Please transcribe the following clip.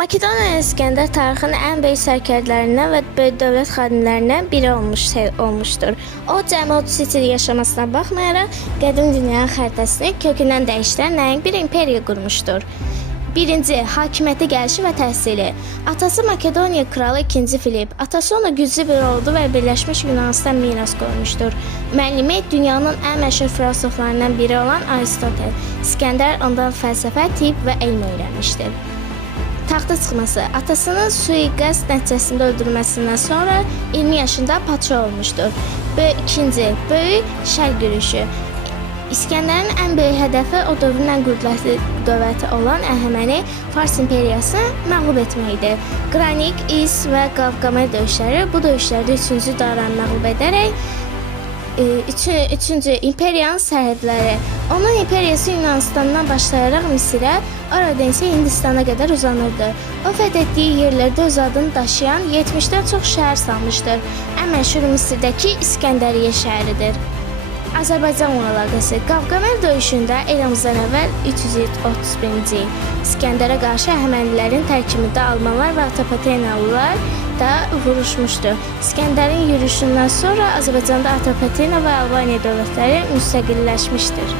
Makedoniya İskəndər tarixin ən böyük sərkərdələrindən və böyük dövlət xadimlərindən biri olmuşdur. O, cəmi 32 il yaşamasına baxmayaraq, qədim dünyanın xəritəsini kökündən dəyişdirən nəhəng bir imperiya qurmuşdur. Birinci, hakimiyyətə gəlişi və təhsili. Atası Makedoniya kralı 2. Filip, atası ona güclü bir ordu və Birləşmiş Yunanistan miras qoymuşdur. Müəllimi dünyanın ən məşhur filosoflarından biri olan Aristotel. İskəndər ondan fəlsəfə, tibb və elm öyrənmişdir. Taxta çıxması. Atasının sui-qəsd nəticəsində öldürülməsindən sonra 20 yaşında padşah olmuşdur. İkinci, böyük şərq yürüyüşü. İskəndərin ən böyük hədəfi o dövrün ən qüdrətli dövləti olan Əhəməni Fars imperiyasını məğlub etməkdir. Qranik, İs və Qavqamel döyüşləri bu döyüşlərdə 3-cü Daranı məğlub edərək Üçüncü, imperiyanın sərhədləri. Onun imperiyası Yunanistandan başlayaraq Misirə, oradan isə Hindistana qədər uzanırdı. O fəthetdiyi yerlərdə öz adını daşıyan 70-dən çox şəhər salmışdır. Ən məşhur Misirdəki İskəndəriyyə şəhəridir. Azərbaycanla əlaqəsi. Qavqamel döyüşündə eramızdan əvvəl 331-ci il İskəndərə qarşı Əhəmənilərin tərkibində Almanlar və Atropatenalılar da vuruşmuşdu. İskəndərin yürüşündən sonra Azərbaycanda Atropatena və Albaniya dövlətləri müstəqilləşmişdir.